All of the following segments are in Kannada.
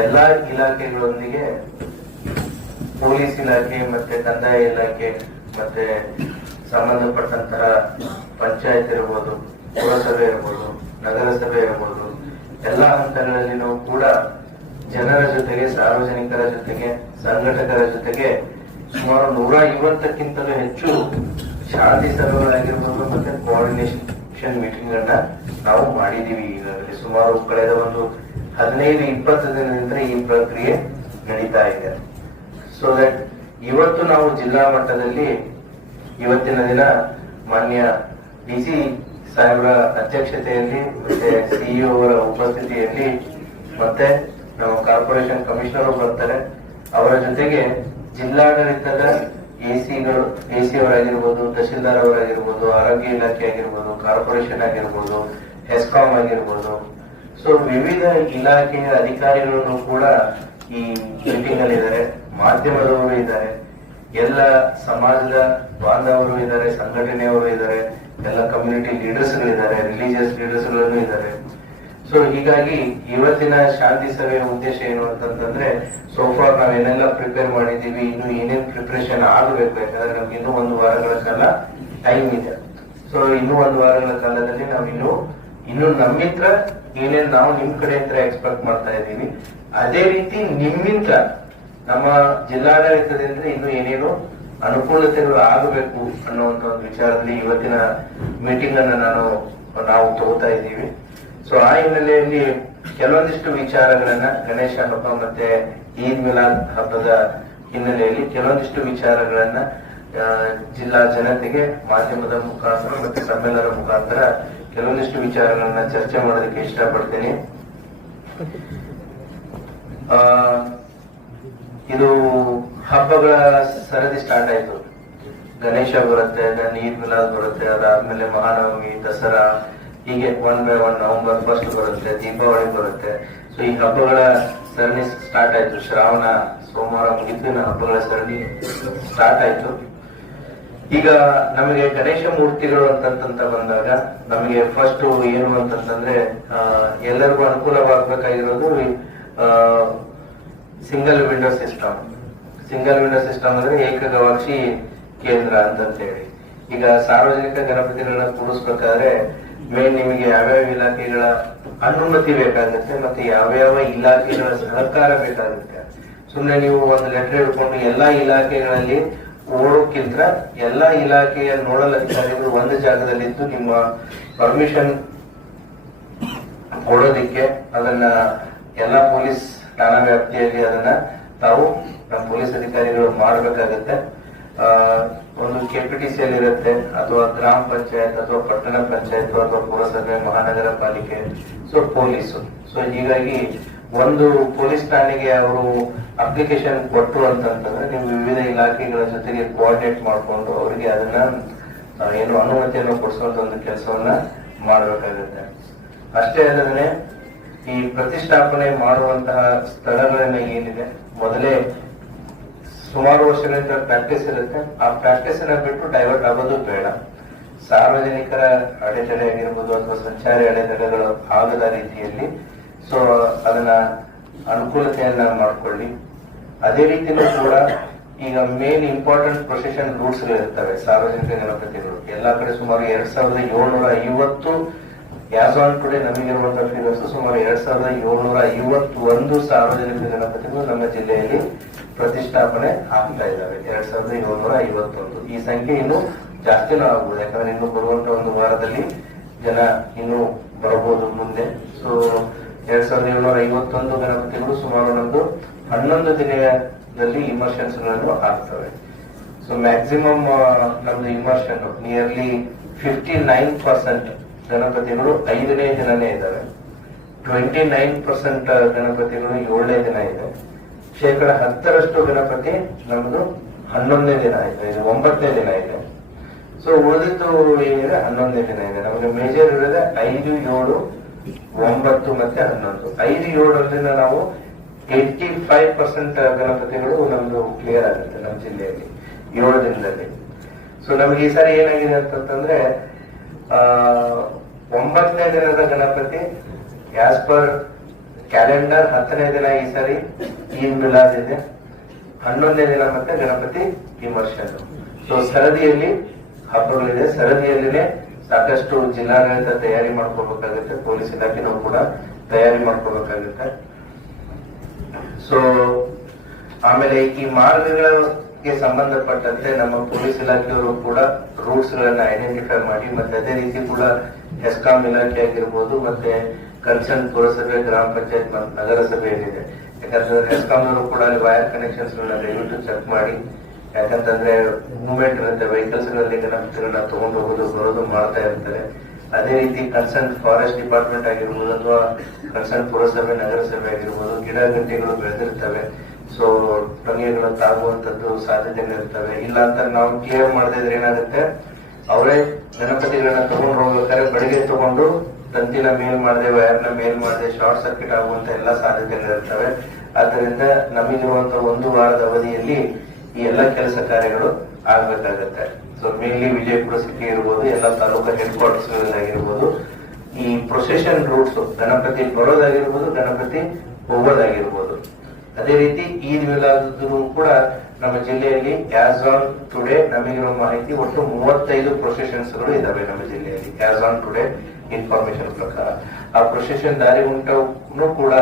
ಎಲ್ಲಾ ಇಲಾಖೆಗಳೊಂದಿಗೆ ಪೊಲೀಸ್ ಇಲಾಖೆ ಮತ್ತೆ ಕಂದಾಯ ಇಲಾಖೆ ಮತ್ತೆ ಸಂಬಂಧಪಟ್ಟಂತಹ ಪಂಚಾಯತ್ ಇರ್ಬೋದು, ಪುರಸಭೆ ಇರ್ಬೋದು, ನಗರಸಭೆ ಇರ್ಬೋದು, ಎಲ್ಲಾ ಹಂತಗಳಲ್ಲಿನೂ ಕೂಡ ಜನರ ಜೊತೆಗೆ, ಸಾರ್ವಜನಿಕರ ಜೊತೆಗೆ, ಸಂಘಟಕರ ಜೊತೆಗೆ ಸುಮಾರು 150ಕ್ಕಿಂತಲೂ ಹೆಚ್ಚು ಶಾಂತಿ ಸಭೆಗಳಾಗಿರ್ಬೋದು ಮತ್ತೆ ಕೋಆರ್ಡಿನೇಷನ್ ಮೀಟಿಂಗ್ ಅನ್ನ ನಾವು ಮಾಡಿದೀವಿ. ಈಗಾಗಲೇ ಸುಮಾರು ಕಳೆದ ಒಂದು 15-20 ದಿನದಿಂದ ಈ ಪ್ರಕ್ರಿಯೆ ನಡೀತಾ ಇದೆ. ಸೊ ದಟ್ ಇವತ್ತು ನಾವು ಜಿಲ್ಲಾ ಮಟ್ಟದಲ್ಲಿ ಇವತ್ತಿನ ದಿನ ಮಾನ್ಯ ಡಿಸಿ ಸಾಹೇಬರ ಅಧ್ಯಕ್ಷತೆಯಲ್ಲಿ ಮತ್ತೆ ಸಿಇಒ ಅವರ ಉಪಸ್ಥಿತಿಯಲ್ಲಿ ಮತ್ತೆ ನಮ್ಮ ಕಾರ್ಪೊರೇಷನ್ ಕಮಿಷನರ್ ಬರ್ತಾರೆ. ಅವರ ಜೊತೆಗೆ ಜಿಲ್ಲಾಡಳಿತದ ಎಸಿ ಅವರಾಗಿರ್ಬೋದು, ತಹಶೀಲ್ದಾರ್ ಅವರಾಗಿರ್ಬೋದು, ಆರೋಗ್ಯ ಇಲಾಖೆ ಆಗಿರ್ಬೋದು, ಕಾರ್ಪೊರೇಷನ್ ಆಗಿರ್ಬೋದು, ಹೆಸ್ಕಾಂ ಆಗಿರ್ಬೋದು, ಸೊ ವಿವಿಧ ಇಲಾಖೆಯ ಅಧಿಕಾರಿಗಳನ್ನು ಕೂಡ ಈ ಮೀಟಿಂಗ್ ಅಲ್ಲಿ ಇದ್ದಾರೆ. ಮಾಧ್ಯಮದವರು ಇದ್ದಾರೆ, ಎಲ್ಲ ಸಮಾಜದ ಬಾಂಧವರು ಇದ್ದಾರೆ, ಸಂಘಟನೆಯವರು ಇದ್ದಾರೆ, ಎಲ್ಲ ಕಮ್ಯುನಿಟಿ ಲೀಡರ್ಸ್ ಗಳಿದ್ದಾರೆ, ರಿಲಿಜಿಯಸ್ ಲೀಡರ್ಸ್ ಗಳನ್ನು ಇದ್ದಾರೆ. ಸೊ ಹೀಗಾಗಿ ಇವತ್ತಿನ ಶಾಂತಿ ಸಭೆಯ ಉದ್ದೇಶ ಏನು ಅಂತಂದ್ರೆ, ಸೋಫಾರ್ ನಾವೇನೆಲ್ಲ ಪ್ರಿಪೇರ್ ಮಾಡಿದೀವಿ, ಇನ್ನು ಏನೇನ್ ಪ್ರಿಪರೇಷನ್ ಆಗಬೇಕು, ಯಾಕಂದ್ರೆ ನಮ್ಗೆ ಇನ್ನೂ 1 ವಾರಗಳ ಕಾಲ ಟೈಮ್ ಇದೆ. ಸೊ ಇನ್ನೂ 1 ವಾರಗಳ ಕಾಲದಲ್ಲಿ ನಾವು ಇನ್ನು ನಮ್ಮಿಂದ ಏನೇನ್ ನಾವು ನಿಮ್ ಕಡೆ ಅಂತ ಎಕ್ಸ್ಪೆಕ್ಟ್ ಮಾಡ್ತಾ ಇದ್ದೀವಿ, ಅದೇ ರೀತಿ ನಿಮ್ಮಿಂದ ನಮ್ಮ ಜಿಲ್ಲಾಡಳಿತದಿಂದ ಇನ್ನು ಏನೇನು ಅನುಕೂಲತೆಗಳು ಆಗಬೇಕು ಅನ್ನುವಂತ ಒಂದು ವಿಚಾರದಲ್ಲಿ ಇವತ್ತಿನ ಮೀಟಿಂಗ್ ಅನ್ನ ನಾವು ತಗೋತಾ ಇದ್ದೀವಿ. ಸೊ ಆ ಹಿನ್ನೆಲೆಯಲ್ಲಿ ಕೆಲವೊಂದಿಷ್ಟು ವಿಚಾರಗಳನ್ನ ಗಣೇಶ ಹಬ್ಬ ಮತ್ತೆ ಈದ್ ಮಿಲಾದ್ ಹಬ್ಬದ ಹಿನ್ನೆಲೆಯಲ್ಲಿ ಕೆಲವೊಂದಿಷ್ಟು ವಿಚಾರಗಳನ್ನ ಜಿಲ್ಲಾ ಜನತೆಗೆ ಮಾಧ್ಯಮದ ಮುಖಾಂತರ ಮತ್ತೆ ತಮ್ಮೆಲ್ಲರ ಮುಖಾಂತರ ಕೆಲವೊಂದಿಷ್ಟು ವಿಚಾರಗಳನ್ನ ಚರ್ಚೆ ಮಾಡೋದಕ್ಕೆ ಇಷ್ಟಪಡ್ತೀನಿ. ಇದು ಹಬ್ಬಗಳ ಸರದಿ ಸ್ಟಾರ್ಟ್ ಆಯ್ತು. ಗಣೇಶ ಬರುತ್ತೆ, ಈದ್ ಮಿಲಾದ್ ಬರುತ್ತೆ, ಅದಾದ್ಮೇಲೆ ಮಹಾನವಮಿ, ದಸರಾ, ಹೀಗೆ 1 by 1 ನವೆಂಬರ್ 1 ಬರುತ್ತೆ, ದೀಪಾವಳಿ ಬರುತ್ತೆ. ಸೊ ಈ ಹಬ್ಬಗಳ ಸರಣಿ ಸ್ಟಾರ್ಟ್ ಆಯ್ತು. ಶ್ರಾವಣ ಸೋಮವಾರ ಮುಗಿತು, ಹಬ್ಬಗಳ ಸರಣಿ ಸ್ಟಾರ್ಟ್ ಆಯ್ತು. ಈಗ ನಮಗೆ ಗಣೇಶ ಮೂರ್ತಿಗಳು ಅಂತಂತ ಬಂದಾಗ ನಮಗೆ ಫಸ್ಟ್ ಏನು ಅಂತಂದ್ರೆ ಎಲ್ಲರಿಗೂ ಅನುಕೂಲವಾಗಬೇಕಾಗಿರೋದು single window system. Single window system ಅಂದ್ರೆ ಏಕಗವಾಕ್ಷಿ ಕೇಂದ್ರ ಅಂತ ಹೇಳಿ. ಈಗ ಸಾರ್ವಜನಿಕ ಗಣಪತಿಗಳನ್ನ ಕೂಡಿಸ್ಬೇಕಾದ್ರೆ ಮೇನ್ ನಿಮಗೆ ಯಾವ್ಯಾವ ಇಲಾಖೆಗಳ ಅನುಮತಿ ಬೇಕಾಗುತ್ತೆ ಮತ್ತೆ ಯಾವ್ಯಾವ ಇಲಾಖೆಗಳ ಸಹಕಾರ ಬೇಕಾಗುತ್ತೆ. ಸುಮ್ಮನೆ ನೀವು ಒಂದು ಲೆಟರ್ ಹಿಡ್ಕೊಂಡು ಎಲ್ಲಾ ಇಲಾಖೆಗಳಲ್ಲಿ ಓಡೋಕ್ಕಿಂತ ಎಲ್ಲಾ ಇಲಾಖೆಯ ನೋಡಲ್ ಅಧಿಕಾರಿಗಳು ಒಂದು ಜಾಗದಲ್ಲಿದ್ದು ನಿಮ್ಮ ಪರ್ಮಿಷನ್ ಕೊಡೋದಿಕ್ಕೆ ಅದನ್ನ ಎಲ್ಲಾ ಪೊಲೀಸ್ ಠಾಣಾ ವ್ಯಾಪ್ತಿಯಲ್ಲಿ ಅದನ್ನ ತಾವು ನಮ್ಮ ಪೊಲೀಸ್ ಅಧಿಕಾರಿಗಳು ಮಾಡಬೇಕಾಗತ್ತೆ. ಒಂದು ಕೆಪಿಟಿಸಿ ಅಲ್ಲಿ ಇರುತ್ತೆ, ಅಥವಾ ಗ್ರಾಮ ಪಂಚಾಯತ್ ಅಥವಾ ಪಟ್ಟಣ ಪಂಚಾಯತ್ ಅಥವಾ ಪುರಸಭೆ, ಮಹಾನಗರ ಪಾಲಿಕೆ, ಸೊ ಪೊಲೀಸು. ಸೊ ಹೀಗಾಗಿ ಒಂದು ಪೊಲೀಸ್ ಠಾಣೆಗೆ ಅವರು ಅಪ್ಲಿಕೇಶನ್ ಕೊಟ್ಟರು ಅಂತಂದ್ರೆ ನೀವು ವಿವಿಧ ಇಲಾಖೆಗಳ ಜೊತೆಗೆ ಕೋಆರ್ಡಿನೇಟ್ ಮಾಡಿಕೊಂಡು ಅವರಿಗೆ ಅದನ್ನ ಏನು ಅನುಮತಿಯನ್ನು ಕೊಡಿಸುವಂತ ಒಂದು ಕೆಲಸವನ್ನ ಮಾಡಬೇಕಾಗುತ್ತೆ. ಅಷ್ಟೇ ಅಲ್ಲದೆ ಈ ಪ್ರತಿಷ್ಠಾಪನೆ ಮಾಡುವಂತಹ ಸ್ಥಳಗಳನ್ನ ಏನಿದೆ ಮೊದಲೇ ಸುಮಾರು ವರ್ಷಗಳಿಂದ ಪ್ರಾಕ್ಟೀಸ್ ಇರುತ್ತೆ. ಆ ಪ್ರಾಕ್ಟೀಸ್ ಅನ್ನ ಬಿಟ್ಟು ಡೈವರ್ಟ್ ಆಗೋದು ಬೇಡ. ಸಾರ್ವಜನಿಕರ ಅಡೆತಡೆ ಆಗಿರ್ಬೋದು ಅಥವಾ ಸಂಚಾರಿ ಅಡೆತಡೆಗಳು ಆಗದ ರೀತಿಯಲ್ಲಿ ಸೊ ಅದನ್ನ ಅನುಕೂಲತೆಯನ್ನ ಮಾಡ್ಕೊಳ್ಳಿ. ಅದೇ ರೀತಿಯೂ ಕೂಡ ಈಗ ಮೇನ್ ಇಂಪಾರ್ಟೆಂಟ್ ಪ್ರೊಸೆಷನ್ ರೂಟ್ಸ್ ಇರ್ತವೆ ಸಾರ್ವಜನಿಕ ಗಣಪತಿಗಳು ಎಲ್ಲಾ ಕಡೆ. ಸುಮಾರು 2750 ಆಸ್ ಆನ್ ಟುಡೇ ನಮಗಿರುವಂತಹ ಫಿಗರ್ಸ್ ಸುಮಾರು 2751 ಸಾರ್ವಜನಿಕ ಗಣಪತಿಗಳು ನಮ್ಮ ಜಿಲ್ಲೆಯಲ್ಲಿ ಪ್ರತಿಷ್ಠಾಪನೆ ಆಗ್ತಾ ಇದ್ದಾವೆ. 2751. ಈ ಸಂಖ್ಯೆ ಇನ್ನು ಜಾಸ್ತಿನೂ ಆಗ್ಬೋದು, ಯಾಕಂದ್ರೆ ಇನ್ನು ಬರುವಂತ ಒಂದು ವಾರದಲ್ಲಿ ಜನ ಇನ್ನು ಬರಬಹುದು ಮುಂದೆ. ಸೊ 2751 ಗಣಪತಿಗಳು ಸುಮಾರು ಒಂದು 11 ದಿನದಲ್ಲಿ ಇಮರ್ಷನ್ಸ್ ಗಳನ್ನು ಆಗ್ತವೆ. ಸೊ ಮ್ಯಾಕ್ಸಿಮಮ್ ನಮ್ದು ಇಮರ್ಷನ್ ನಿಯರ್ಲಿ 59% ಗಣಪತಿಗಳು 5ನೇ ದಿನನೇ ಇದ್ದಾವೆ. 29% ಗಣಪತಿಗಳು 7ನೇ ದಿನ ಇದೆ. 10% ಗಣಪತಿ ನಮ್ದು 11ನೇ ದಿನ ಇದೆ, ಇದು 9ನೇ ದಿನ ಇದೆ. ಸೊ ಉಳಿದಿದ್ದು ಏನಿದೆ 11ನೇ ದಿನ ಇದೆ. ನಮಗೆ ಮೇಜರ್ ಇರೋದೇ 5, 7, 9 ಮತ್ತೆ 11. 5, 7ರಿಂದ ನಾವು 85% ಗಣಪತಿಗಳು ನಮ್ದು ಕ್ಲಿಯರ್ ಆಗುತ್ತೆ ನಮ್ಮ ಜಿಲ್ಲೆಯಲ್ಲಿ 7 ದಿನದಲ್ಲಿ. ಸೊ ನಮ್ಗೆ ಈ ಸಾರಿ ಏನಾಗಿದೆ ಅಂತಂದ್ರೆ 9ನೇ ದಿನದ ಗಣಪತಿ ಆಸ್ ಪರ್ ಕ್ಯಾಲೆಂಡರ್ 10ನೇ ದಿನ ಈ ಸಾರಿ ಈದ್ ಮಿಲಾದ್ ಇದೆ, 11ನೇ ದಿನ ಮತ್ತೆ ಗಣಪತಿ ವಿಮರ್ಶನ. ಸೊ ಸರದಿಯಲ್ಲಿ ಹಬ್ಬಗಳಿದೆ, ಸರದಿಯಲ್ಲಿನೇ ಸಾಕಷ್ಟು ಜಿಲ್ಲಾಡಳಿತ ತಯಾರಿ ಮಾಡ್ಕೋಬೇಕಾಗುತ್ತೆ, ಪೊಲೀಸ್ ಇಲಾಖೆನೂ ಕೂಡ ತಯಾರಿ ಮಾಡ್ಕೋಬೇಕಾಗುತ್ತೆ. ಸೊ ಆಮೇಲೆ ಈ ಮಾರ್ಗಗಳಿಗೆ ಸಂಬಂಧಪಟ್ಟಂತೆ ನಮ್ಮ ಪೊಲೀಸ್ ಇಲಾಖೆಯವರು ಕೂಡ ರೂಟ್ಸ್ ಗಳನ್ನ ಐಡೆಂಟಿಫೈ ಮಾಡಿ, ಮತ್ತೆ ಅದೇ ರೀತಿ ಕೂಡ ಹೆಸ್ಕಾಂ ಇಲಾಖೆ ಆಗಿರ್ಬೋದು, ಮತ್ತೆ ಕನ್ಸರ್ನ್ ಪುರಸಭೆ, ಗ್ರಾಮ ಪಂಚಾಯತ್ ಮತ್ತು ನಗರಸಭೆ ಏನಿದೆ, ಯಾಕಂದ್ರೆ ಹೆಸ್ಕಾಂನವರು ಕೂಡ ಅಲ್ಲಿ ವೈರ್ ಕನೆಕ್ಷನ್ಸ್ ಗಳನ್ನ ದಯವಿಟ್ಟು ಚೆಕ್ ಮಾಡಿ. ಯಾಕಂತಂದ್ರೆ ಮೂವ್ಮೆಂಟ್ ಇರುತ್ತೆ, ವೆಹಿಕಲ್ಸ್ ಗಳಲ್ಲಿ ಗಣಪತಿಗಳನ್ನ ತಗೊಂಡು ಹೋಗೋದು ಬರೋದು ಮಾಡ್ತಾ ಇರ್ತಾರೆ. ಅದೇ ರೀತಿ ಕನ್ಸರ್ನ್ ಫಾರೆಸ್ಟ್ ಡಿಪಾರ್ಟ್ಮೆಂಟ್ ಆಗಿರ್ಬೋದು ಅಥವಾ ಕನ್ಸರ್ನ್ ಪುರಸಭೆ, ನಗರಸಭೆ ಆಗಿರ್ಬೋದು, ಗಿಡ ಗಂಟೆಗಳು ಬೆಳೆದಿರ್ತವೆ. ಸೊ ಟೊಂಗೆಗಳು ತಾಗುವಂತದ್ದು ಸಾಧ್ಯತೆಗಳಿರ್ತವೆ. ಇಲ್ಲ ಅಂತ ನಾವು ಕ್ಲಿಯರ್ ಮಾಡದೇ ಇದ್ರೆ ಏನಾಗುತ್ತೆ, ಅವರೇ ಗಣಪತಿಗಳನ್ನ ತಗೊಂಡು ಹೋಗ್ಬೇಕಾದ್ರೆ ಬಡಿಗೆ ತಗೊಂಡು ತಂತಿನ ಮೇಲ್ ಮಾಡದೆ, ವೈರ್ನ ಮೇಲ್ ಮಾಡದೆ ಶಾರ್ಟ್ ಸರ್ಕ್ಯೂಟ್ ಆಗುವಂತ ಎಲ್ಲಾ ಸಾಧ್ಯತೆಗಳಿರ್ತವೆ. ಆದ್ದರಿಂದ ನಮಗಿರುವಂತ 1 ವಾರದ ಅವಧಿಯಲ್ಲಿ ಈ ಎಲ್ಲ ಕೆಲಸ ಕಾರ್ಯಗಳು ಆಗ್ಬೇಕಾಗತ್ತೆ. ಸೊ ಮೇನ್ಲಿ ವಿಜಯಪುರ ಸಿಟಿ ಇರ್ಬೋದು, ಎಲ್ಲ ತಾಲೂಕಾ ಹೆಡ್ ಕ್ವಾರ್ಟರ್ಸ್ ಆಗಿರ್ಬೋದು, ಈ ಪ್ರೊಸೆಷನ್ ರೂಟ್ಸ್ ಗಣಪತಿ ಬರೋದಾಗಿರ್ಬೋದು, ಗಣಪತಿ ಹೋಗೋದಾಗಿರ್ಬೋದು. ಅದೇ ರೀತಿ ಈದ್ ಮಿಲಾದ್ ಕೂಡ ನಮ್ಮ ಜಿಲ್ಲೆಯಲ್ಲಿ ಆಸ್ ಆನ್ ಟುಡೇ ನಮಗಿರೋ ಮಾಹಿತಿ ಒಟ್ಟು 35 ಪ್ರೊಸೆಷನ್ಸ್ ಗಳು ಇದಾವೆ ನಮ್ಮ ಜಿಲ್ಲೆಯಲ್ಲಿ ಆಸ್ ಆನ್ ಟುಡೇ ಇನ್ಫಾರ್ಮೇಶನ್ ಪ್ರಕಾರ. ಆ ಪ್ರೊಸೆಷನ್ ದಾರಿ ಉಂಟು ಕೂಡ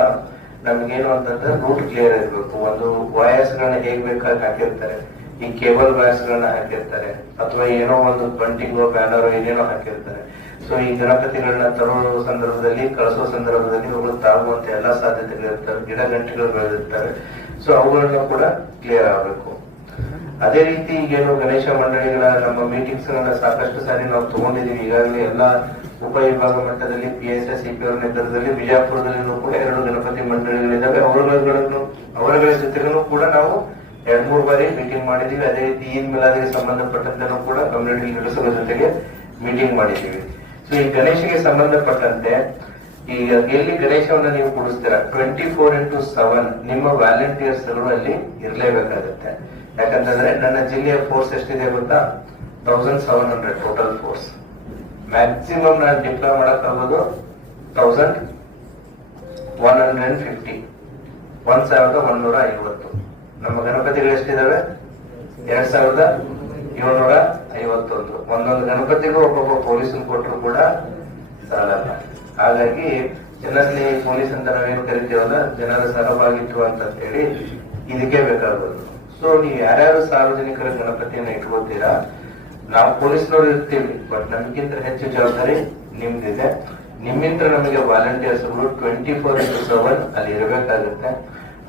ನಮ್ಗೇನು ಅಂತಂದ್ರೆ ರೂಟ್ ಕ್ಲಿಯರ್ ಇರಬೇಕು. ಒಂದು ವಯರ್ಸ್ ಗಳನ್ನ ಹೇಗ್ ಬೇಕಾಗಿ ಹಾಕಿರ್ತಾರೆ, ಈ ಕೇಬಲ್ ವಯರ್ಸ್ ಗಳನ್ನ ಹಾಕಿರ್ತಾರೆ, ಅಥವಾ ಏನೋ ಒಂದು ಬಂಟಿಂಗೋ ಬ್ಯಾನರ್ ಏನೇನೋ ಹಾಕಿರ್ತಾರೆ. ಸೊ ಈ ಗಣಪತಿಗಳನ್ನ ತರೋ ಸಂದರ್ಭದಲ್ಲಿ, ಕಳಿಸೋ ಸಂದರ್ಭದಲ್ಲಿ ಅವುಗಳು ತಾಗುವಂತ ಎಲ್ಲಾ ಸಾಧ್ಯತೆಗಳಿರ್ತವೆ, ಗಿಡ ಗಂಟೆಗಳು ಬೆಳೆದಿರ್ತವೆ. ಸೊ ಅವುಗಳನ್ನ ಕೂಡ ಕ್ಲಿಯರ್ ಆಗಬೇಕು. ಅದೇ ರೀತಿ ಈಗೇನು ಗಣೇಶ ಮಂಡಳಿಗಳ ನಮ್ಮ ಮೀಟಿಂಗ್ಸ್ ಗಳನ್ನ ಸಾಕಷ್ಟು ಸಾರಿ ನಾವು ತಗೊಂಡಿದೀವಿ. ಈಗಾಗಲೇ ಎಲ್ಲಾ ಉಪವಿಭಾಗ ಮಟ್ಟದಲ್ಲಿ PSI CP ಅವರ ನೇತೃತ್ವದಲ್ಲಿ ಬಿಜಾಪುರದಲ್ಲಿನೂ ಕೂಡ 2 ಗಣಪತಿ ಮಂಡಳಿಗಳಿದ್ದಾವೆ. ಅವರುಗಳ ಜೊತೆಗೂ ಕೂಡ ನಾವು 2-3 ಬಾರಿ ಮೀಟಿಂಗ್ ಮಾಡಿದೀವಿ. ಅದೇ ರೀತಿ ಈದ್ ಮಿಲಾದಿಗೆ ಸಂಬಂಧಪಟ್ಟಂತೆ ಕೂಡ ಕಮ್ಯುನಿಟಿ ಲೀಡರ್ಸ್ ಜೊತೆಗೆ ಮೀಟಿಂಗ್ ಮಾಡಿದೀವಿ. ಸೊ ಈ ಗಣೇಶಗೆ ಸಂಬಂಧಪಟ್ಟಂತೆ ಈಗ ಎಲ್ಲಿ ಗಣೇಶವನ್ನ ನೀವು ಕೂಡಿಸ್ತೀರಾ 24x7 ನಿಮ್ಮ ವ್ಯಾಲಂಟಿಯರ್ಸ್ ಗಳು ಅಲ್ಲಿ ಇರಲೇಬೇಕಾಗುತ್ತೆ. ಯಾಕಂತಂದ್ರೆ ನನ್ನ ಜಿಲ್ಲೆಯ ಫೋರ್ಸ್ ಎಷ್ಟಿದೆ ಗೊತ್ತಾ, 1700 ಟೋಟಲ್ ಫೋರ್ಸ್. ಮ್ಯಾಕ್ಸಿಮಮ್ ನಾನು ಡಿಪ್ಲಾಯ್ ಮಾಡಕ್ಕಾಗೋದು 1150, 1150. ನಮ್ಮ ಗಣಪತಿಗಳು ಎಷ್ಟಿದಾವೆ 2751. ಒಂದೊಂದು ಗಣಪತಿಗೂ ಒಬ್ಬೊಬ್ಬ ಪೊಲೀಸನ್ ಕೊಟ್ಟರು ಕೂಡ ಸಾಲಲ್ಲ. ಹಾಗಾಗಿ ಜನರಲ್ಲಿ ಪೊಲೀಸ್ ಅಂತ ನಾವೇನು ಕರಿತೀವಲ್ಲ, ಜನರ ಸಹಭಾಗಿತ್ವ ಅಂತ ಹೇಳಿ ಇದಕ್ಕೆ ಬೇಕಾಗೋದು. ಸೊ ನೀವು ಯಾರ್ಯಾರು ಸಾರ್ವಜನಿಕರ ಗಣಪತಿಯನ್ನ ಇಟ್ಕೋತೀರಾ, ನಾವು ಪೊಲೀಸ್ನವ್ರು ಇರ್ತೀವಿ, ಬಟ್ ನಮ್ಗಿಂತ ಹೆಚ್ಚು ಜವಾಬ್ದಾರಿ ನಿಮ್ದಿದೆ. ನಿಮ್ಮಿಂದ ನಮಗೆ ವಾಲಂಟಿಯರ್ಸ್ 24x7 ಅಲ್ಲಿ ಇರಬೇಕಾಗುತ್ತೆ.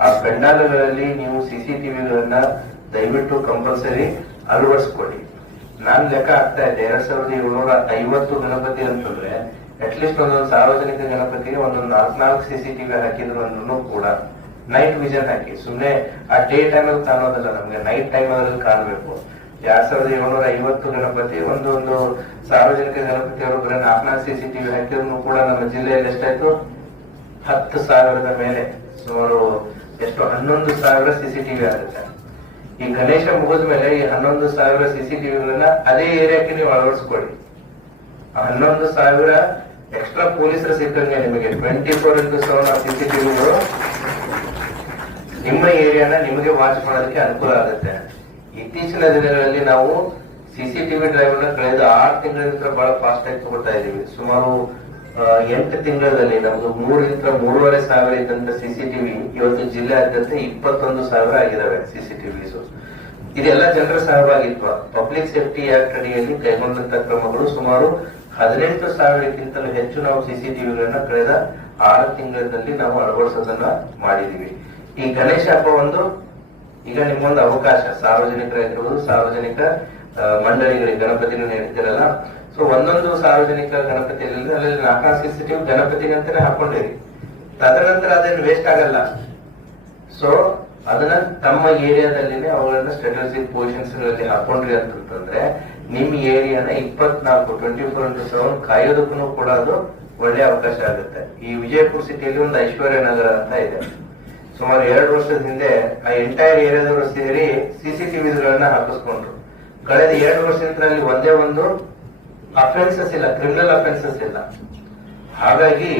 ಆ ಪೆಂಡಾಲಗಳಲ್ಲಿ ನೀವು CCTVಗಳನ್ನ ದಯವಿಟ್ಟು ಕಂಪಲ್ಸರಿ ಅಳವಡಿಸ್ಕೊಡಿ. ನಾನ್ ಲೆಕ್ಕ ಆಗ್ತಾ ಇದ್ದೆ 2750 ಗಣಪತಿ ಅಂತಂದ್ರೆ ಅಟ್ಲೀಸ್ಟ್ ಒಂದೊಂದು ಸಾರ್ವಜನಿಕ ಗಣಪತಿಗೆ ಒಂದೊಂದು 4 CCTV ಹಾಕಿದ್ರು ಅಂದ್ರೂ ಕೂಡ ನೈಟ್ ವಿಷನ್ ಹಾಕಿ, ಸುಮ್ನೆ ಆ ಡೇ ಟೈಮ್ ಅಲ್ಲಿ ಕಾಣೋದಲ್ಲ, ನಮ್ಗೆ ನೈಟ್ ಟೈಮ್ ಅದ್ರಲ್ಲಿ ಕಾಣಬೇಕು. 2750 ಗಣಪತಿ ಒಂದೊಂದು ಸಾರ್ವಜನಿಕ ಗಣಪತಿ ಅವರು ಬರೀ 4 CCTV ಹಾಕಿದ್ರು ಕೂಡ ನಮ್ಮ ಜಿಲ್ಲೆಯಲ್ಲಿ ಎಷ್ಟಾಯ್ತು, 10,000 ಮೇಲೆ, ಸುಮಾರು ಎಷ್ಟು 11,000 CCTV ಆಗುತ್ತೆ. ಈ ಗಣೇಶ ಮುಗಿದ ಮೇಲೆ ಈ 11,000 CCTVಗಳನ್ನ ಅದೇ ಏರಿಯಾಕ್ಕೆ ನೀವು ಅಳವಡಿಸ್ಕೊಡಿ. 11,000 ಎಕ್ಸ್ಟ್ರಾ ಪೊಲೀಸರು ಸಿಕ್ಕಂಗೆ ನಿಮಗೆ 24x7 CCTVಗಳು ನಿಮ್ಮ ಏರಿಯಾನ ನಿಮಗೆ ವಾಚ್ ಮಾಡೋದಕ್ಕೆ ಅನುಕೂಲ ಆಗುತ್ತೆ. ಇತ್ತೀಚಿನ ದಿನಗಳಲ್ಲಿ ನಾವು CCTV ಡ್ರೈವ್ ನ ಕಳೆದ 6 ತಿಂಗಳಿಂದ ಬಹಳ ಫಾಸ್ಟ್ ಆಗಿ ತಗೊಳ್ತಾ ಇದೀವಿ. ಸುಮಾರು 8 ತಿಂಗಳಲ್ಲಿ ನಮ್ದು 3,500 ಇದ್ದಂತ CCTV ಇವತ್ತು ಜಿಲ್ಲೆಯಾದ್ಯಂತ 21,000 ಆಗಿದಾವೆ CCTVs. ಇದೆಲ್ಲ ಜನರ ಸಹಭಾಗಿತ್ವ. ಪಬ್ಲಿಕ್ ಸೇಫ್ಟಿ ಆಕ್ಟ್ ಅಡಿಯಲ್ಲಿ ಕೈಗೊಂಡಂತ ಕ್ರಮಗಳು ಸುಮಾರು 18,000ಕ್ಕಿಂತಲೂ ಹೆಚ್ಚು ನಾವು CCTVಗಳನ್ನ ಕಳೆದ 6 ತಿಂಗಳಲ್ಲಿ ನಾವು ಅಳವಡಿಸೋದನ್ನ ಮಾಡಿದೀವಿ. ಈ ಗಣೇಶ ಹಬ್ಬ ಈಗ ನಿಮ್ಮೊಂದು ಅವಕಾಶ, ಸಾರ್ವಜನಿಕರಾಗಿರ್ಬೋದು, ಸಾರ್ವಜನಿಕ ಮಂಡಳಿಗಳಿಗೆ ಗಣಪತಿನ ನೀಡ್ತಿರಲ್ಲ. ಸೊ ಒಂದೊಂದು ಸಾರ್ವಜನಿಕ ಗಣಪತಿಯಲ್ಲಿ ಅಲ್ಲಿ 4 CCTV ಗಣಪತಿಗೆ ಅಂತಾನೆ ಹಾಕೊಂಡಿರಿ. ತದನಂತರ ಅದೇನು ವೇಸ್ಟ್ ಆಗಲ್ಲ. ಸೊ ಅದನ್ನ ತಮ್ಮ ಏರಿಯಾದಲ್ಲಿನೇ ಅವುಗಳನ್ನ ಸ್ಟ್ರಾಟಜಿಕ್ ಪೊಸಿಷನ್ಸ್ ಗಳಲ್ಲಿ ಹಾಕೊಂಡ್ರಿ ಅಂತಂದ್ರೆ ನಿಮ್ ಏರಿಯಾನ 24x7 ಕಾಯೋದಕ್ಕೂ ಕೂಡ ಅದು ಒಳ್ಳೆ ಅವಕಾಶ ಆಗುತ್ತೆ. ಈ ವಿಜಯಪುರ ಸಿಟಿಯಲ್ಲಿ ಒಂದು ಐಶ್ವರ್ಯ ನಗರ ಅಂತ ಇದೆ. ಸುಮಾರು 2 ವರ್ಷದ ಹಿಂದೆ ಆ ಎಂಟೈರ್ ಏರಿಯಾದವರು ಸೇರಿ CCTVಗಳನ್ನ ಹಾಕಿಸ್ಕೊಂಡ್ರು. ಕಳೆದ 2 ವರ್ಷದಿಂದ ಅಲ್ಲಿ ಒಂದೇ ಒಂದು ಅಫೆನ್ಸಸ್ ಇಲ್ಲ, ಕ್ರಿಮಿನಲ್ ಅಫೆನ್ಸಸ್ ಇಲ್ಲ. ಹಾಗಾಗಿ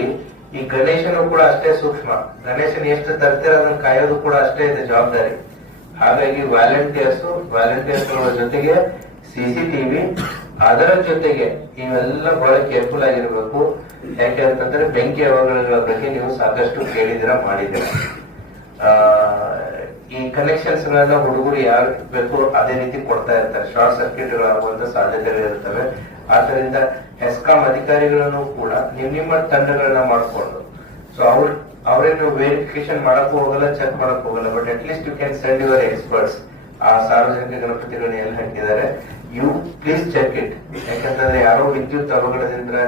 ಈ ಗಣೇಶನು ಕೂಡ ಅಷ್ಟೇ ಸೂಕ್ಷ್ಮ. ಗಣೇಶನ್ ಎಷ್ಟು ತರ್ತೀರ ಅದನ್ನ ಕಾಯೋದು ಕೂಡ ಅಷ್ಟೇ ಇದೆ ಜವಾಬ್ದಾರಿ. ಹಾಗಾಗಿ ವಾಲಂಟಿಯರ್ಸ್ ಜೊತೆಗೆ CCTV, ಅದರ ಜೊತೆಗೆ ನೀವೆಲ್ಲ ಬಹಳ ಕೇರ್ಫುಲ್ ಆಗಿರ್ಬೇಕು. ಯಾಕೆ ಅಂತಂದ್ರೆ ಬೆಂಕಿ ಅವಘಡಗಳ ಬಗ್ಗೆ ನೀವು ಸಾಕಷ್ಟು ಕೇಳಿದಿರ, ಮಾಡಿದಿರ. ಈ ಕನೆಕ್ಷನ್ಸ್ ಗಳನ್ನ ಹುಡುಗರು ಯಾರು ಬೇಕು ಅದೇ ರೀತಿ ಕೊಡ್ತಾ ಇರ್ತಾರೆ. ಶಾರ್ಟ್ ಸರ್ಕ್ಯೂಟ್ ಗಳಾಗುವಂತ ಸಾಧ್ಯತೆಗಳು ಇರ್ತವೆ. ಆದ್ದರಿಂದ ಹೆಸ್ಕಾಂ ಅಧಿಕಾರಿಗಳನ್ನು ಕೂಡ ನಿಮ್ಮ ತಂಡಗಳನ್ನ ಮಾಡಿಕೊಂಡು, ಸೊ ಅವ್ರೇನು ವೆರಿಫಿಕೇಶನ್ ಮಾಡಕ್ ಹೋಗಲ್ಲ, ಚೆಕ್ ಮಾಡಕ್ ಹೋಗಲ್ಲ, but at least you can send your experts. ಆ ಸಾರ್ವಜನಿಕ ಗಣಪತಿಗಳನ್ನ ಎಲ್ಲಿ ಹಾಕಿದ್ದಾರೆ, ಯು ಪ್ಲೀಸ್ ಚೆಕ್ ಇಟ್. ಯಾಕಂತಂದ್ರೆ ಯಾರೋ ವಿದ್ಯುತ್ ಅವಘಡದಿಂದ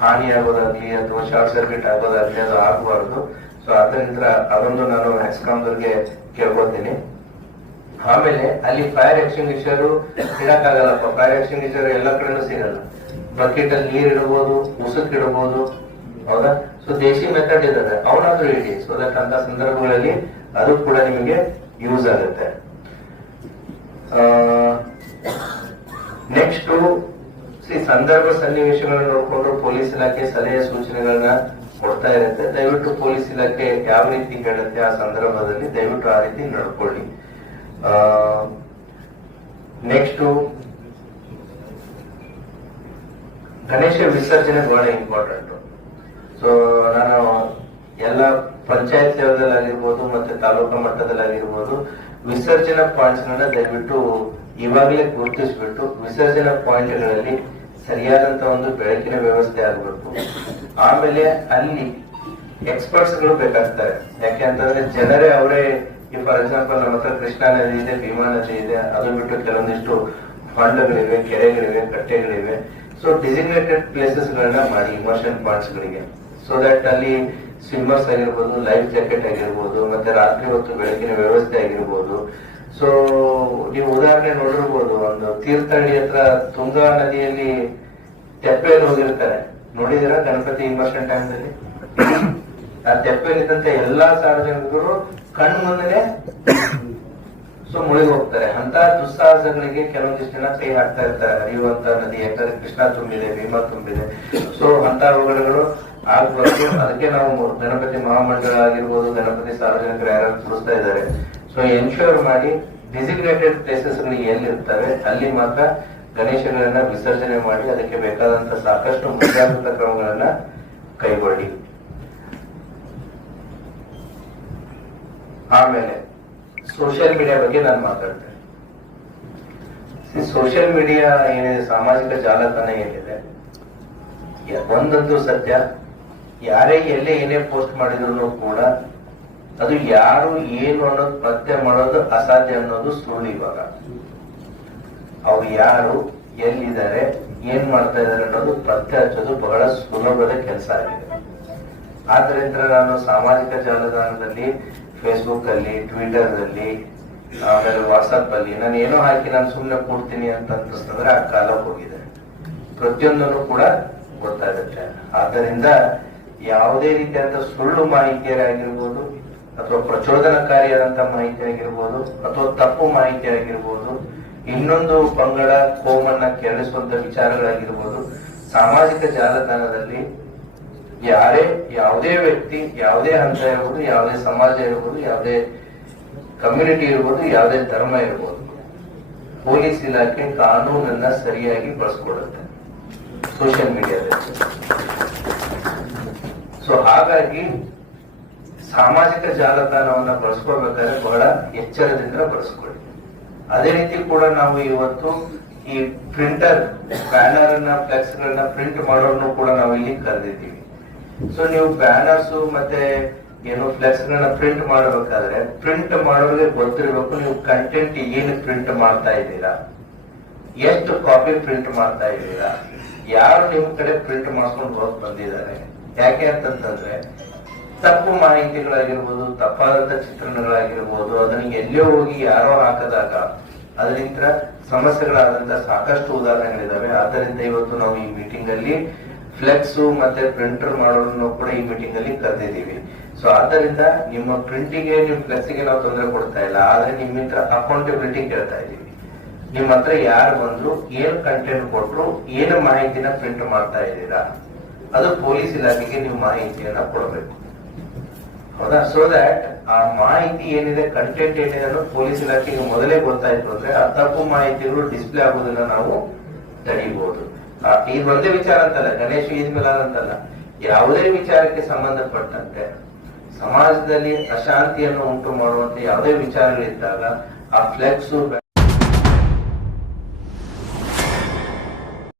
ಹಾನಿ ಆಗೋದಾಗ್ಲಿ ಅಥವಾ ಶಾರ್ಟ್ ಸರ್ಕ್ಯೂಟ್ ಆಗೋದಾಗ್ಲಿ ಅದು ಆಗಬಾರ್ದು. ಸೊ ಅದರಿಂದ ಅದೊಂದು ನಾನು ಹೆಸ್ಕಾಂದವ್ರಿಗೆ ಕೇಳ್ಕೊತೀನಿ. ಆಮೇಲೆ ಅಲ್ಲಿ ಫೈರ್ ಎಕ್ಸ್ಟಿಂಗ್ವಿಷರ್ ಇಡಕ್ಕಾಗಲ್ಲಪ್ಪ. ಫೈರ್ ಎಕ್ಸ್ಟಿಂಗ್ವಿಷರ್ ಎಲ್ಲ ಕಡೆನೂ ಸಿಗಲ್ಲ. ಬಕೆಟ್ ಅಲ್ಲಿ ನೀರ್ ಇಡಬಹುದು, ಉಸುಕ್ ಇಡಬಹುದು, ಹೌದಾ? ಸೊ ದೇಶಿ ಮೆಥಡ್ ಇದಾವೆ, ಅವನಾದ್ರೂ ಇಡಿ. ಸೊ ದಟ್ ಅಂತ ಸಂದರ್ಭಗಳಲ್ಲಿ ಅದು ಕೂಡ ನಿಮಗೆ ಯೂಸ್ ಆಗುತ್ತೆ. ನೆಕ್ಸ್ಟ್ ಸಂದರ್ಭ ಸನ್ನಿವೇಶಗಳನ್ನ ನೋಡ್ಕೊಂಡು ಪೊಲೀಸ್ ಇಲಾಖೆ ಸಲಹೆ ಸೂಚನೆಗಳನ್ನ ಕೊಡ್ತಾ ಇರುತ್ತೆ. ದಯವಿಟ್ಟು ಪೊಲೀಸ್ ಇಲಾಖೆ ಯಾವ ರೀತಿ ಹೇಳುತ್ತೆ ಆ ಸಂದರ್ಭದಲ್ಲಿ ದಯವಿಟ್ಟು ಆ ರೀತಿ ನಡ್ಕೊಳ್ಳಿ. ನೆಕ್ಸ್ಟ್ ಗಣೇಶ ವಿಸರ್ಜನೆ ಬಹಳ ಇಂಪಾರ್ಟೆಂಟ್. ಸೊ ನಾನು ಎಲ್ಲ ಪಂಚಾಯತ್ ಲೆವೆಲ್ ಆಗಿರ್ಬೋದು ಮತ್ತೆ ತಾಲೂಕಾ ಮಟ್ಟದಲ್ಲಾಗಿರ್ಬೋದು ವಿಸರ್ಜನಾ ಪಾಯಿಂಟ್ಸ್ ಗಳನ್ನ ದಯವಿಟ್ಟು ಇವಾಗಲೇ ಗುರುತಿಸ್ಬಿಟ್ಟು ವಿಸರ್ಜನಾ ಪಾಯಿಂಟ್ಗಳಲ್ಲಿ ಸರಿಯಾದಂತ ಒಂದು ಬೆಳಕಿನ ವ್ಯವಸ್ಥೆ ಆಗಬೇಕು. ಆಮೇಲೆ ಅಲ್ಲಿ ಎಕ್ಸ್ಪರ್ಟ್ಸ್ ಗಳು ಬೇಕಾಗ್ತಾರೆ. ಯಾಕೆ ಅಂತಂದ್ರೆ ಜನರೇ ಅವರೇ, ಫಾರ್ ಎಕ್ಸಾಂಪಲ್ ನಮ್ಮ ಹತ್ರ ಕೃಷ್ಣಾ ನದಿ ಇದೆ, ಭೀಮಾ ನದಿ ಇದೆ, ಅದು ಬಿಟ್ಟು ಕೆಲವೊಂದಿಷ್ಟು ಹೊಂಡಗಳಿವೆ, ಕೆರೆಗಳಿವೆ, ಕಟ್ಟೆಗಳಿವೆ. ಸೊ ಡಿಸಿಗ್ನೇಟೆಡ್ ಪ್ಲೇಸಸ್ ಗಳನ್ನ ಮಾಡಿ ಇಮರ್ಷನ್ ಪಾಯಿಂಟ್ಸ್ ಗಳಿಗೆ. ಸೊ ದಟ್ ಅಲ್ಲಿ ಸ್ವಿಮ್ಮರ್ಸ್ ಆಗಿರ್ಬೋದು, ಲೈಫ್ ಜಾಕೆಟ್ ಆಗಿರ್ಬೋದು, ಮತ್ತೆ ರಾತ್ರಿ ಹೊತ್ತು ಬೆಳಕಿನ ವ್ಯವಸ್ಥೆ ಆಗಿರ್ಬೋದು. ಸೊ ನೀವು ಉದಾಹರಣೆ ನೋಡಿರ್ಬೋದು, ಒಂದು ತೀರ್ಥಹಳ್ಳಿ ಹತ್ರ ತುಂಗಾ ನದಿಯಲ್ಲಿ ತೆಪ್ಪೆಯಲ್ಲಿ ಹೋಗಿರ್ತಾರೆ, ನೋಡಿದಿರ ಗಣಪತಿ ಇಮರ್ಷನ್ ಟೈಮ್ದಲ್ಲಿ? ಆ ತೆಪ್ಪೆಯಲ್ಲಿದ್ದಂತೆ ಎಲ್ಲಾ ಸಾರ್ವಜನಿಕರು ಕಣ್ಣು ಮುಂದೆನೆ ಸೊ ಮುಳುಗಿ ಹೋಗ್ತಾರೆ. ಅಂತ ದುಸ್ಸಾಹಸಗಳಿಗೆ ಕೆಲವೊಂದಿಷ್ಟು ಜನ ಕೈ ಹಾಕ್ತಾ ಇರ್ತಾರೆ. ಹರಿಯುವಂತ ನದಿ, ಯಾಕಂದ್ರೆ ಕೃಷ್ಣಾ ತುಂಬಿದೆ, ಭೀಮಾ ತುಂಬಿದೆ. ಸೊ ಅಂತ ಅವಘಡಗಳು ಆಗ್ಬಾರ್ದು. ಅದಕ್ಕೆ ನಾವು ಗಣಪತಿ ಮಹಾಮಂಡಳ ಆಗಿರ್ಬೋದು, ಗಣಪತಿ ಸಾರ್ವಜನಿಕರು ಯಾರು ತೋರಿಸ್ತಾ ಇದ್ದಾರೆ. ಸೊ ಎನ್ಶೂರ್ ಮಾಡಿ ಡಿಸಿಗ್ನೇಟೆಡ್ ಪ್ಲೇಸಸ್ ಗಳಿಗೆ ಎಲ್ಲಿರ್ತವೆ ಅಲ್ಲಿ ಮಾತ್ರ ಗಣೇಶಗಳನ್ನ ವಿಸರ್ಜನೆ ಮಾಡಿ ಅದಕ್ಕೆ ಬೇಕಾದಂತ ಸಾಕಷ್ಟು ಮುಂಜಾಗ್ರತಾ ಕ್ರಮಗಳನ್ನ ಕೈಗೊಳ್ಳಿ. ಆಮೇಲೆ ಸೋಷಿಯಲ್ ಮೀಡಿಯಾ ಬಗ್ಗೆ ನಾನು ಮಾತಾಡ್ತೇನೆ. ಸೋಷಿಯಲ್ ಮೀಡಿಯಾ ಏನಿದೆ, ಸಾಮಾಜಿಕ ಜಾಲತಾಣ ಏನಿದೆ, ಒಂದಂತೂ ಸತ್ಯ, ಯಾರೇ ಎಲ್ಲೇ ಏನೇ ಪೋಸ್ಟ್ ಮಾಡಿದ್ರು ಕೂಡ ಅದು ಯಾರು ಏನು ಅನ್ನೋದು ಪತ್ತೆ ಮಾಡೋದು ಅಸಾಧ್ಯ ಅನ್ನೋದು ಸುಳ್ಳು. ಇವಾಗ ಅವ್ರು ಯಾರು, ಎಲ್ಲಿದ್ದಾರೆ, ಏನ್ ಮಾಡ್ತಾ ಇದಾರೆ ಅನ್ನೋದು ಪತ್ತೆ ಹಚ್ಚೋದು ಬಹಳ ಸುಲಭದ ಕೆಲಸ ಆಗಿದೆ. ಆದ್ರಿಂದ ನಾನು ಸಾಮಾಜಿಕ ಜಾಲತಾಣದಲ್ಲಿ, ಫೇಸ್ಬುಕ್ ಅಲ್ಲಿ, ಟ್ವಿಟರ್ ಅಲ್ಲಿ, ಆಮೇಲೆ ವಾಟ್ಸ್ಆಪ್ ಅಲ್ಲಿ ನಾನು ಏನೋ ಹಾಕಿ ನಾನು ಸುಮ್ಮನೆ ಕೂಡ್ತೀನಿ ಅಂತ ಅನ್ಸಿದ್ರೆ ಆ ಕಾಲ ಹೋಗಿದೆ. ಪ್ರತಿಯೊಂದನ್ನು ಕೂಡ ಗೊತ್ತಾಗುತ್ತೆ. ಆದ್ದರಿಂದ ಯಾವುದೇ ರೀತಿಯಾದ ಸುಳ್ಳು ಮಾಹಿತಿಯಾಗಿರ್ಬೋದು ಅಥವಾ ಪ್ರಚೋದನಕಾರಿಯಾದಂತಹ ಮಾಹಿತಿ ಆಗಿರ್ಬೋದು ಅಥವಾ ತಪ್ಪು ಮಾಹಿತಿ ಆಗಿರ್ಬೋದು, ಇನ್ನೊಂದು ಪಂಗಡ ಕೋಮನ್ನ ಕೆರಳಿಸುವಂತ ವಿಚಾರಗಳಾಗಿರ್ಬೋದು, ಸಾಮಾಜಿಕ ಜಾಲತಾಣದಲ್ಲಿ ಯಾವುದೇ ವ್ಯಕ್ತಿ, ಯಾವುದೇ ಹಂತ ಇರ್ಬೋದು, ಯಾವುದೇ ಸಮಾಜ ಇರ್ಬೋದು, ಯಾವುದೇ ಕಮ್ಯುನಿಟಿ ಇರ್ಬೋದು, ಯಾವುದೇ ಧರ್ಮ ಇರ್ಬೋದು, ಪೊಲೀಸ್ ಇಲಾಖೆ ಕಾನೂನನ್ನ ಸರಿಯಾಗಿ ಬಳಸ್ಕೊಡುತ್ತೆ ಸೋಷಿಯಲ್ ಮೀಡಿಯಾದಲ್ಲಿ. ಸೊ ಹಾಗಾಗಿ ಸಾಮಾಜಿಕ ಜಾಲತಾಣವನ್ನ ಬಳಸ್ಕೊಳ್ಬೇಕಾದ್ರೆ ಬಹಳ ಎಚ್ಚರದಿಂದ ಬಳಸ್ಕೊಳ್ಳಿ. ಅದೇ ರೀತಿ ಕೂಡ ನಾವು ಇವತ್ತು ಈ ಪ್ರಿಂಟರ್, ಬ್ಯಾನರ್ ಅನ್ನ, ಫ್ಲೆಕ್ಸ್ ಗಳನ್ನ ಪ್ರಿಂಟ್ ಮಾಡೋರ್ನು ಕೂಡ ನಾವು ಇಲ್ಲಿ ಕರೆದಿದ್ದೀವಿ. ಸೊ ನೀವು ಬ್ಯಾನರ್ಸ್ ಮತ್ತೆ ಏನು ಫ್ಲೆಕ್ಸ್ ಗಳನ್ನ ಪ್ರಿಂಟ್ ಮಾಡಬೇಕಾದ್ರೆ ಪ್ರಿಂಟ್ ಮಾಡೋರಿಗೆ ಗೊತ್ತಿರಬೇಕು ನೀವು ಕಂಟೆಂಟ್ ಏನು ಪ್ರಿಂಟ್ ಮಾಡ್ತಾ ಇದ್ದೀರಾ, ಎಷ್ಟು ಕಾಪಿ ಪ್ರಿಂಟ್ ಮಾಡ್ತಾ ಇದ್ದೀರಾ, ಯಾರು ನಿಮ್ ಕಡೆ ಪ್ರಿಂಟ್ ಮಾಡ್ಕೊಂಡು ಹೋಗಿ ಬಂದಿದ್ದಾರೆ. ಯಾಕೆ ಅಂತಂದ್ರೆ ತಪ್ಪು ಮಾಹಿತಿಗಳಾಗಿರ್ಬೋದು, ತಪ್ಪಾದಂತ ಚಿತ್ರಣಗಳಾಗಿರ್ಬೋದು, ಅದನ್ನ ಎಲ್ಲೋ ಹೋಗಿ ಯಾರೋ ಹಾಕದಾಗ ಅದರಿಂದ ಸಮಸ್ಯೆಗಳಾದಂತ ಸಾಕಷ್ಟು ಉದಾಹರಣೆಗಳಿದಾವೆ. ಆದ್ದರಿಂದ ಇವತ್ತು ನಾವು ಈ ಮೀಟಿಂಗ್ ಅಲ್ಲಿ ಫ್ಲೆಕ್ಸ್ ಮತ್ತೆ ಪ್ರಿಂಟರ್ ಮಾಡೋರನ್ನು ಕೂಡ ಈ ಮೀಟಿಂಗ್ ಅಲ್ಲಿ ಕರೆದಿದ್ದೀವಿ. ಸೊ ಆದ್ದರಿಂದ ನಿಮ್ಮ ಪ್ರಿಂಟಿಗೆ, ನಿಮ್ ಫ್ಲೆಕ್ಸ್ಗೆ ನಾವು ತೊಂದರೆ ಕೊಡ್ತಾ ಇಲ್ಲ, ಆದ್ರೆ ನಿಮ್ಮ ಹತ್ರ ಅಕೌಂಟಬಿಲಿಟಿ ಕೇಳ್ತಾ ಇದೀವಿ. ನಿಮ್ಮ ಹತ್ರ ಯಾರು ಬಂದ್ರು, ಏನ್ ಕಂಟೆಂಟ್ ಕೊಟ್ರು, ಏನು ಮಾಹಿತಿನ ಪ್ರಿಂಟ್ ಮಾಡ್ತಾ ಇದ್ದೀರಾ, ಅದು ಪೊಲೀಸ್ ಇಲಾಖೆಗೆ ನೀವು ಮಾಹಿತಿಯನ್ನ ಕೊಡಬೇಕು. ಹೌದಾ? ಸೊ ದಟ್ ಆ ಮಾಹಿತಿ ಏನಿದೆ, ಕಂಟೆಂಟ್ ಏನಿದೆ ಅನ್ನೋದು ಪೊಲೀಸ್ ಇಲಾಖೆಗೆ ಮೊದಲೇ ಗೊತ್ತಾಯ್ತು ಅಂದ್ರೆ ಆ ತಪ್ಪು ಮಾಹಿತಿಗಳು ಡಿಸ್ಪ್ಲೇ ಆಗೋದನ್ನ ನಾವು ತಡೀಬಹುದು. ಇದು ಒಂದೇ ವಿಚಾರ ಅಂತಲ್ಲ, ಗಣೇಶ ಈದ್ ಮಿಲಾದ್ ಅಂತಲ್ಲ, ಯಾವುದೇ ವಿಚಾರಕ್ಕೆ ಸಂಬಂಧಪಟ್ಟಂತೆ ಸಮಾಜದಲ್ಲಿ ಅಶಾಂತಿಯನ್ನು ಉಂಟು ಮಾಡುವಂತೆ ಯಾವುದೇ ವಿಚಾರಗಳಿದ್ದಾಗ ಆ ಫ್ಲೆಕ್ಸ್